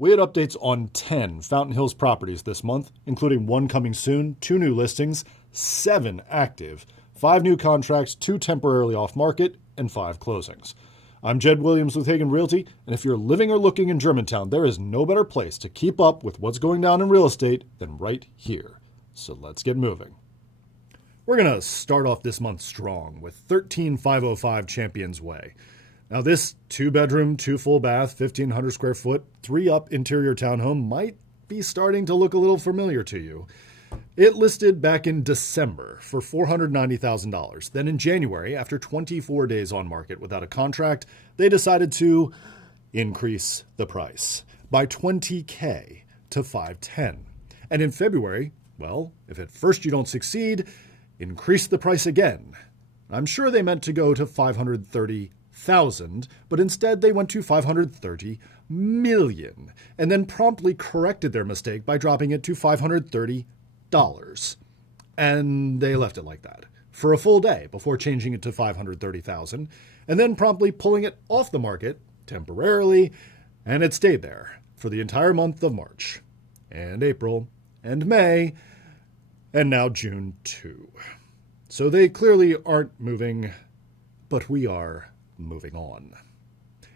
We had updates on 10 Fountain Hills properties this month, including one coming soon, 2 new listings, 7 active, 5 new contracts, 2 temporarily off market, and 5 closings. I'm Jed Williams with Hagan Realty, and if you're living or looking in Germantown, there is no better place to keep up with what's going down in real estate than right here. So let's get moving. We're going to start off this month strong with 13505 Champions Way. Now, this 2-bedroom, 2 full bath, 1,500 square foot, 3-up interior townhome might be starting to look a little familiar to you. It listed back in December for $490,000. Then in January, after 24 days on market without a contract, they decided to increase the price by $20,000 to $510,000. And in February, well, if at first you don't succeed, increase the price again. I'm sure they meant to go to $530,000, but instead they went to $530 million, and then promptly corrected their mistake by dropping it to $530. And they left it like that for a full day before changing it to $530,000, and then promptly pulling it off the market temporarily, and it stayed there for the entire month of March, and April, and May, and now June too. So they clearly aren't moving, but we are moving on.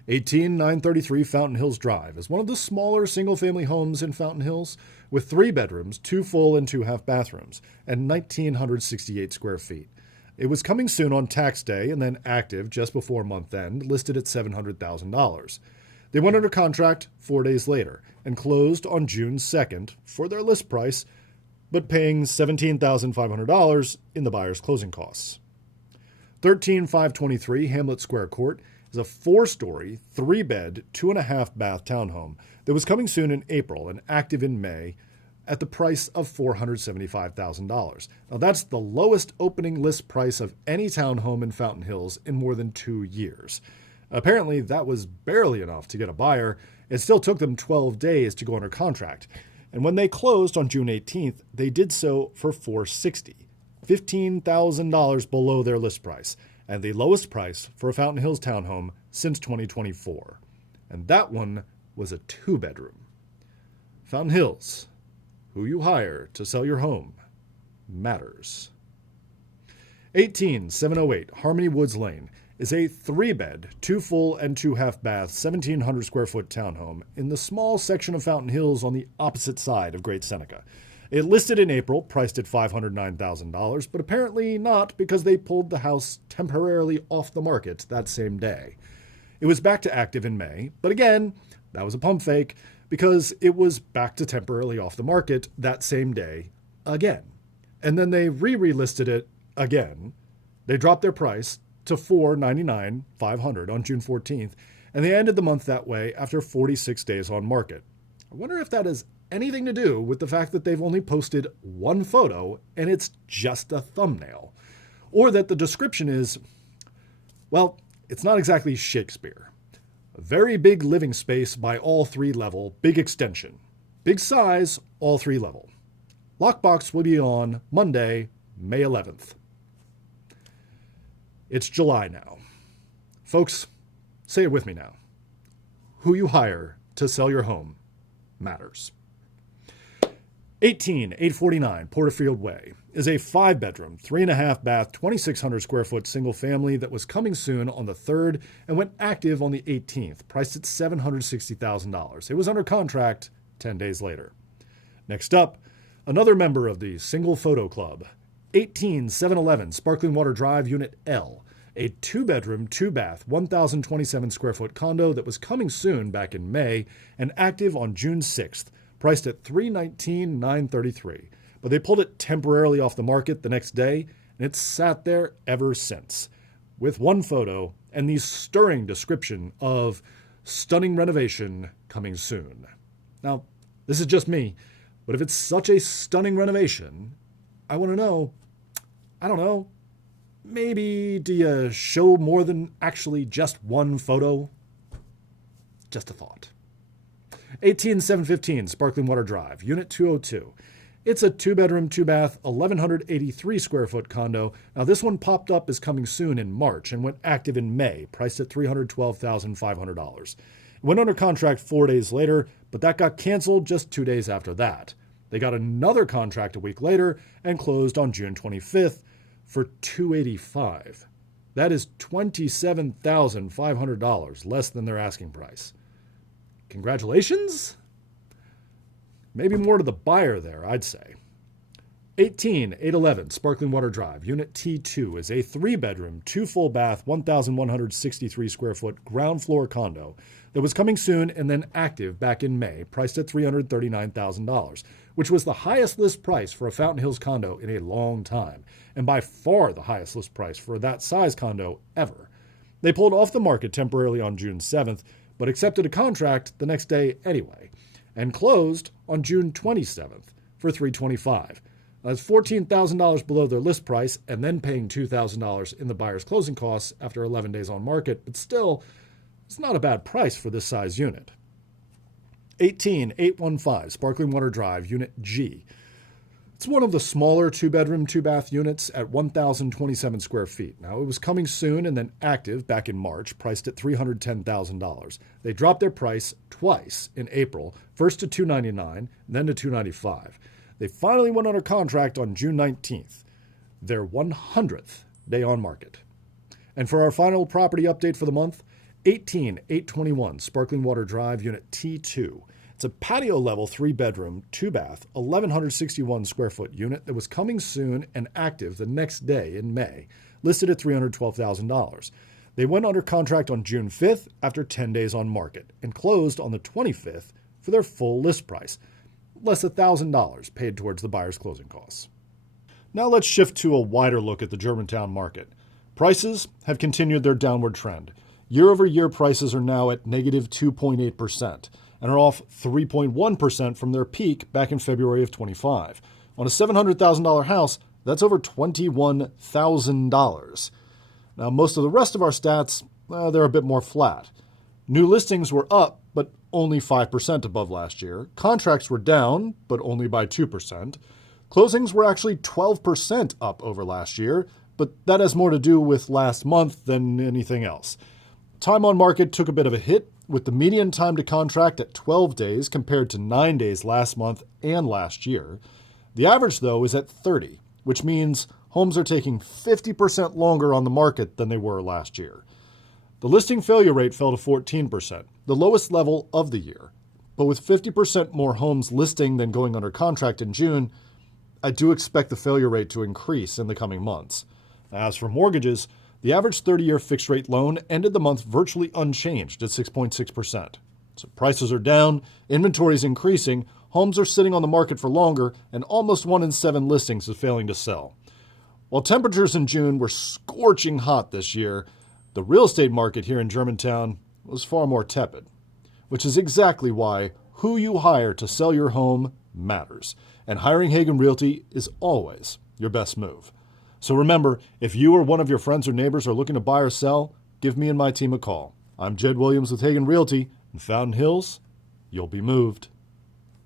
18933 Fountain Hills Drive is one of the smaller single-family homes in Fountain Hills with 3 bedrooms, 2 full and 2 half bathrooms, and 1,968 square feet. It was coming soon on tax day and then active just before month end, listed at $700,000. They went under contract 4 days later and closed on June 2nd for their list price, but paying $17,500 in the buyer's closing costs. 13523 Hamlet Square Court is a 4-story, 3-bed, 2.5-bath townhome that was coming soon in April and active in May at the price of $475,000. Now, that's the lowest opening list price of any townhome in Fountain Hills in more than 2 years. Apparently, that was barely enough to get a buyer. It still took them 12 days to go under contract. And when they closed on June 18th, they did so for $460,000. $15,000 below their list price, and the lowest price for a Fountain Hills townhome since 2024. And that one was a 2-bedroom. Fountain Hills, who you hire to sell your home, matters. 18708 Harmony Woods Lane is a 3-bed, 2 full and 2 half bath, 1,700 square foot townhome in the small section of Fountain Hills on the opposite side of Great Seneca. It listed in April, priced at $509,000, but apparently not because they pulled the house temporarily off the market that same day. It was back to active in May, but again, that was a pump fake because it was back to temporarily off the market that same day again. And then they re-listed it again. They dropped their price to $499,500 on June 14th, and they ended the month that way after 46 days on market. I wonder if that is anything to do with the fact that they've only posted one photo and it's just a thumbnail, or that the description is, well, it's not exactly Shakespeare. A very big living space by all 3 level, big extension. Big size, all 3 level. Lockbox will be on Monday, May 11th. It's July now. Folks, say it with me now. Who you hire to sell your home matters. 18849 Porterfield Way is a 5-bedroom, 3.5-bath, 2,600 square foot single family that was coming soon on the 3rd and went active on the 18th, priced at $760,000. It was under contract 10 days later. Next up, another member of the Single Photo Club, 18711 Sparkling Water Drive, Unit L, a 2-bedroom, 2-bath, 1,027 square foot condo that was coming soon back in May and active on June 6th, priced at $319,933. But they pulled it temporarily off the market the next day, and it's sat there ever since, with one photo and the stirring description of stunning renovation coming soon. Now, this is just me, but if it's such a stunning renovation, I want to know, I don't know, maybe do you show more than actually just one photo? Just a thought. 18715 Sparkling Water Drive, Unit 202. It's a 2-bedroom, 2-bath, 1,183 square foot condo. Now, this one popped up as coming soon in March and went active in May, priced at $312,500. Went under contract 4 days later, but that got canceled just 2 days after that. They got another contract a week later and closed on June 25th for $285. That is $27,500 less than their asking price. Congratulations? Maybe more to the buyer there, I'd say. 18811 Sparkling Water Drive, Unit T2 is a 3-bedroom, 2 full bath, 1,163 square foot ground floor condo that was coming soon and then active back in May, priced at $339,000, which was the highest list price for a Fountain Hills condo in a long time, and by far the highest list price for that size condo ever. They pulled off the market temporarily on June 7th, but accepted a contract the next day anyway, and closed on June 27th for $325. That's $14,000 below their list price and then paying $2,000 in the buyer's closing costs after 11 days on market, but still, it's not a bad price for this size unit. 18815 Sparkling Water Drive, Unit G. It's one of the smaller 2-bedroom, 2-bath units at 1,027 square feet. Now, it was coming soon and then active back in March, priced at $310,000. They dropped their price twice in April, first to $299, then to $295. They finally went under contract on June 19th, their 100th day on market. And for our final property update for the month, 18821 Sparkling Water Drive, Unit T2. It's a patio-level 3-bedroom, 2-bath, 1,161 square foot unit that was coming soon and active the next day in May, listed at $312,000. They went under contract on June 5th after 10 days on market and closed on the 25th for their full list price, less $1,000 paid towards the buyer's closing costs. Now let's shift to a wider look at the Germantown market. Prices have continued their downward trend. Year-over-year prices are now at negative 2.8% and are off 3.1% from their peak back in February of 25. On a $700,000 house, that's over $21,000. Now, most of the rest of our stats, they're a bit more flat. New listings were up, but only 5% above last year. Contracts were down, but only by 2%. Closings were actually 12% up over last year, but that has more to do with last month than anything else. Time on market took a bit of a hit, with the median time to contract at 12 days compared to 9 days last month and last year. The average, though, is at 30, which means homes are taking 50% longer on the market than they were last year. The listing failure rate fell to 14%, the lowest level of the year. But with 50% more homes listing than going under contract in June, I do expect the failure rate to increase in the coming months. As for mortgages, the average 30-year fixed-rate loan ended the month virtually unchanged at 6.6%. So prices are down, inventory is increasing, homes are sitting on the market for longer, and almost 1 in 7 listings is failing to sell. While temperatures in June were scorching hot this year, the real estate market here in Germantown was far more tepid, which is exactly why who you hire to sell your home matters, and hiring Hagan Realty is always your best move. So remember, if you or one of your friends or neighbors are looking to buy or sell, give me and my team a call. I'm Jed Williams with Hagan Realty. In Fountain Hills, you'll be moved.